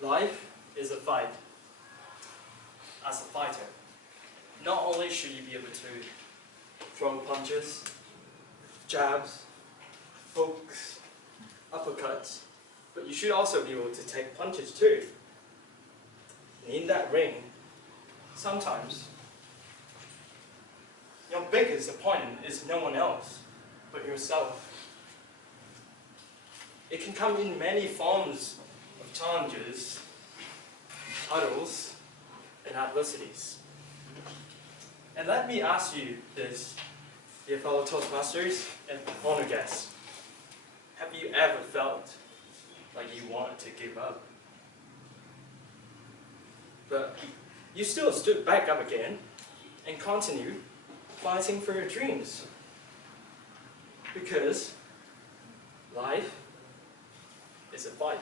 Life is a fight. As a fighter, not only should you be able to throw punches, jabs, hooks, uppercuts, but you should also be able to take punches too. And in that ring, sometimes your biggest opponent is no one else but yourself. It can come in many forms of challenges, hurdles, and adversities. And let me ask you this, dear fellow Toastmasters and honor guests. Have you ever felt like you wanted to give up? But you still stood back up again and continued fighting for your dreams. Because life is a fight.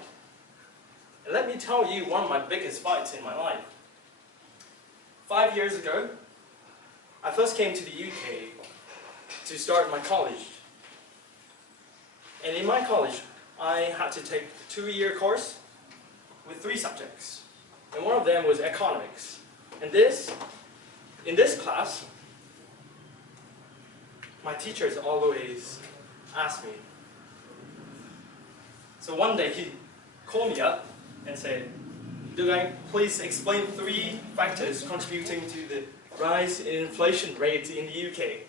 And let me tell you one of my biggest fights in my life. 5 years ago, I first came to the UK to start my college. And in my college, I had to take a 2-year course with 3 subjects. And one of them was economics. And in this class, my teachers always asked me. So one day he called me up and said, Duc Anh, please explain 3 factors contributing to the rise in inflation rate in the UK.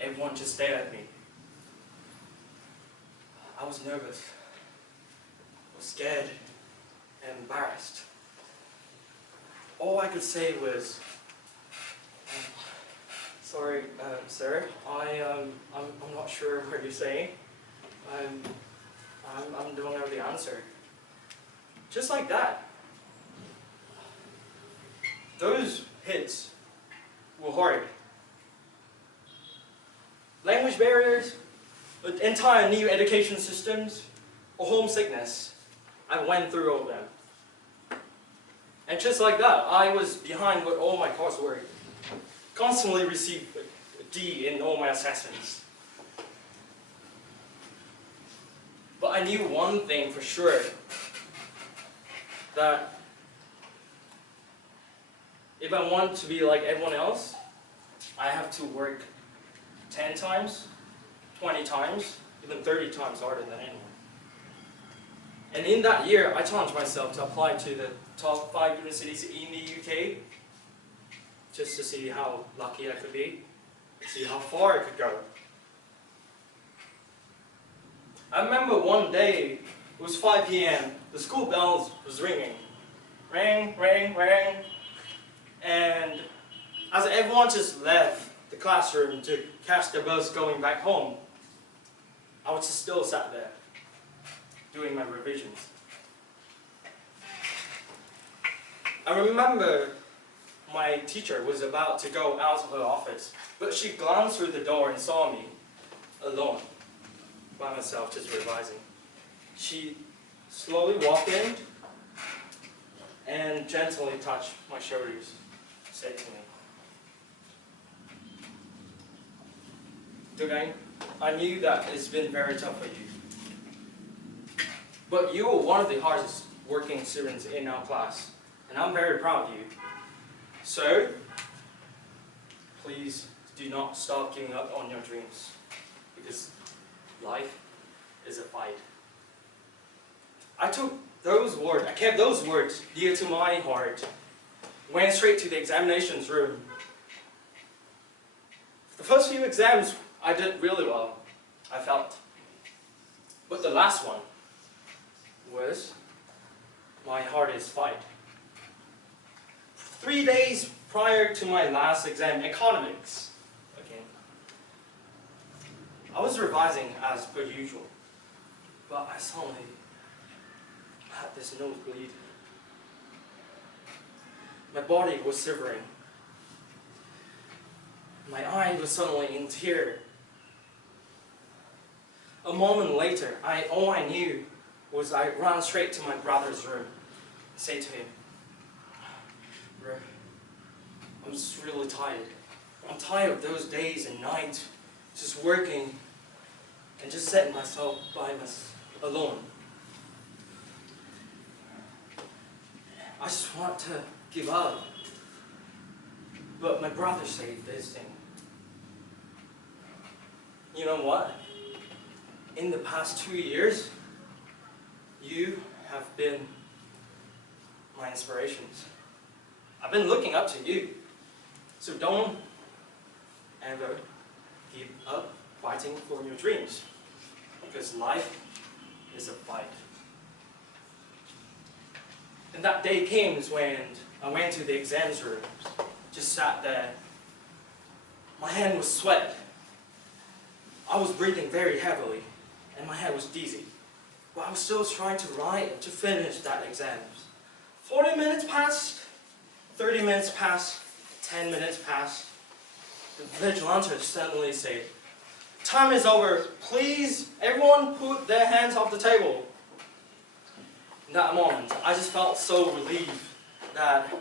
Everyone just stared at me. I was nervous, I was scared, and embarrassed. All I could say was, sorry, sir, I'm not sure what you're saying. I don't know the answer. Just like that. Those hits were hard. Language barriers, entire new education systems, or homesickness. I went through all of them. And just like that, I was behind with all my coursework. Constantly received a D in all my assessments. But I knew one thing for sure, that if I want to be like everyone else, I have to work 10 times, 20 times, even 30 times harder than anyone. And in that year, I challenged myself to apply to the top 5 universities in the UK, just to see how lucky I could be, see how far I could go. I remember one day, it was 5 p.m., the school bells was ringing. Ring, ring, ring. And as everyone just left the classroom to catch the bus going back home, I was just still sat there, doing my revisions. I remember my teacher was about to go out of her office, but she glanced through the door and saw me alone, by myself, just revising. She slowly walked in and gently touched my shoulders, said to me, Duc Anh, I knew that it's been very tough for you. But you are one of the hardest working students in our class, and I'm very proud of you. So, please do not stop giving up on your dreams, because life is a fight. I kept those words dear to my heart, went straight to the examinations room. The first few exams I did really well, I felt. But the last one was my hardest fight. 3 days prior to my last exam, economics, again, I was revising as per usual, but I suddenly had this nosebleed. My body was shivering. My eye was suddenly in tears. A moment later, all I knew was I ran straight to my brother's room and said to him, Bro, I'm just really tired. I'm tired of those days and nights just working and just setting myself by alone. I just want to give up. But my brother said this thing. You know what? In the past 2 years, you have been my inspirations. I've been looking up to you. So don't ever give up fighting for your dreams. Because life is a fight. And that day came when I went to the exams room, just sat there. My hand was sweat. I was breathing very heavily, and my head was dizzy. But I was still trying to write and to finish that exam. 40 minutes passed, 30 minutes passed, 10 minutes passed. The vigilante suddenly said, "Time is over. Please, everyone put their hands off the table." In that moment, I just felt so relieved that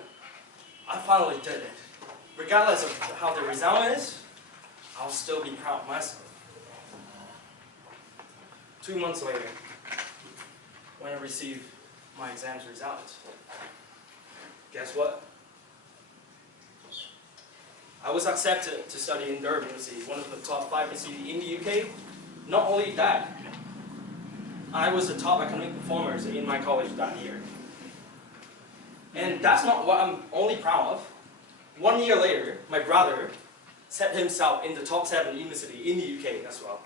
I finally did it. Regardless of how the result is, I'll still be proud of myself. 2 months later, when I received my exam's results, guess what? I was accepted to study in Durham University, one of the top 5 universities in the UK. Not only that, I was the top academic performer in my college that year. And that's not what I'm only proud of. 1 year later, my brother set himself in the top 7 university in the UK as well.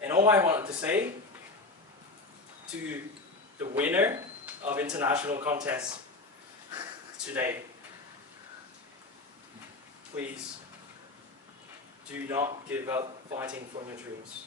And all I wanted to say to the winner of international contest today, please do not give up fighting for your dreams.